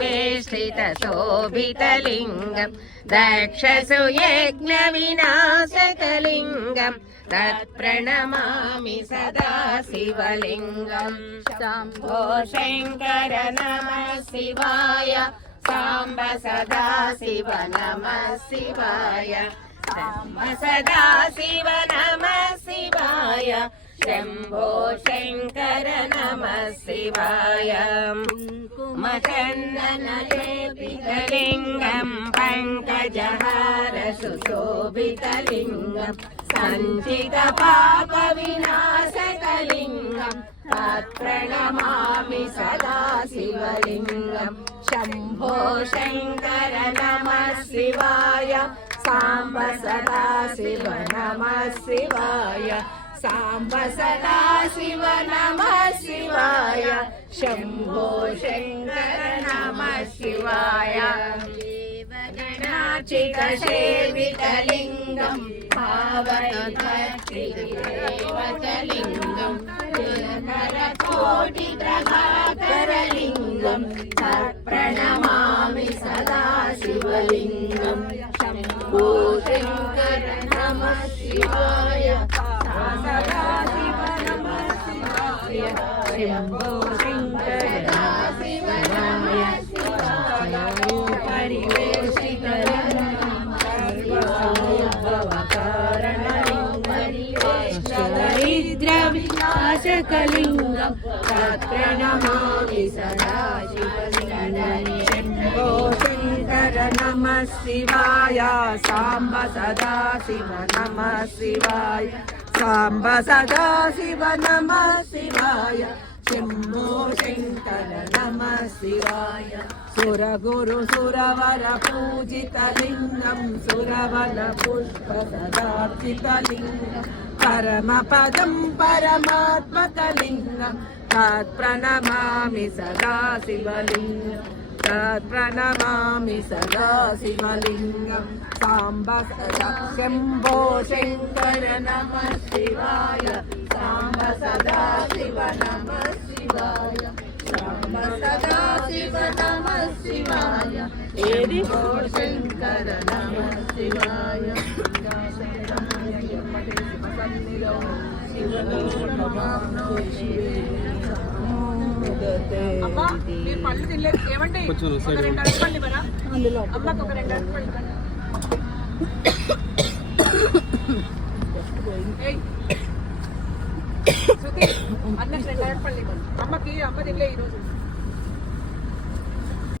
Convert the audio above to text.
वेष्टितशोभितलिङ्गं दक्षसु यज्ञविनाशकलिङ्गं तत्प्रणमामि सदा शिवलिङ्गं शम्भो शङ्कर नमः शिवाय साम्ब सदा शिव नमः शिवाय साम्ब सदा शिव नमः शिवाय शम्भो शङ्कर नमः शिवाय कुङ्कुमचन्दनलेपितलिङ्गं पङ्कजहार सुशोभितलिङ्गं सञ्चितपापविनाशकलिङ्गं तत्प्रणमामि सदा शिवलिङ्गं शम्भो शङ्कर नमः शिवाय साम्ब सदा शिव नमः शिवाय साम्ब सदा शिव नमः शिवाय शम्भो शङ्कर नमः शिवाय देवगणार्चितसेवितलिङ्गं भावयत्रिदेवतलिङ्गं नरकोटिप्रभाकरलिङ्गं तत्प्रणमामि सदा शिवलिङ्गं शम्भो शङ्कर नमः शिवाय सदा शिव नमः शिवाय शम्भो शङ्कर शिव नमः शिवाय परिवेशितलिङ्गं दारिद्र्यविनाशकलिङ्गं तत्प्रणमामि सदा शिवलिङ्गं शम्भो शङ्कर नमः शिवाय साम्ब सदा शिव नमः शिवाय साम्ब सदा शिव नमः शिवाय शम्भो शङ्कर नमः शिवाय सुरगुरु सुरवर पूजितलिङ्गं सुरवल पुष्प सदार्चितलिङ्गं परमपदं परमात्मकलिङ्गं तत्प्रणमामि सदा शिवलिङ्गं तत्प्रणमामि सदा शिवलिङ्गं साम्ब सदा शम्भो शङ्कर नमः शिवाय साम्ब सदा शिव नमः शिवाय साम्ब सदा शिव नमः शिवाय शम्भो शङ्कर नमः शिवाय అమ్మా మీరు పళ్ళు తినలేదు ఏమంటే ఒక రెండు అరటిపళ్ళు ఇవ్వరా అమ్మకి ఒక రెండు అరటిపళ్ళు అన్నకి రెండు అరటిపళ్ళు ఇవ్వండి అమ్మకి అమ్మ తినలే ఈరోజు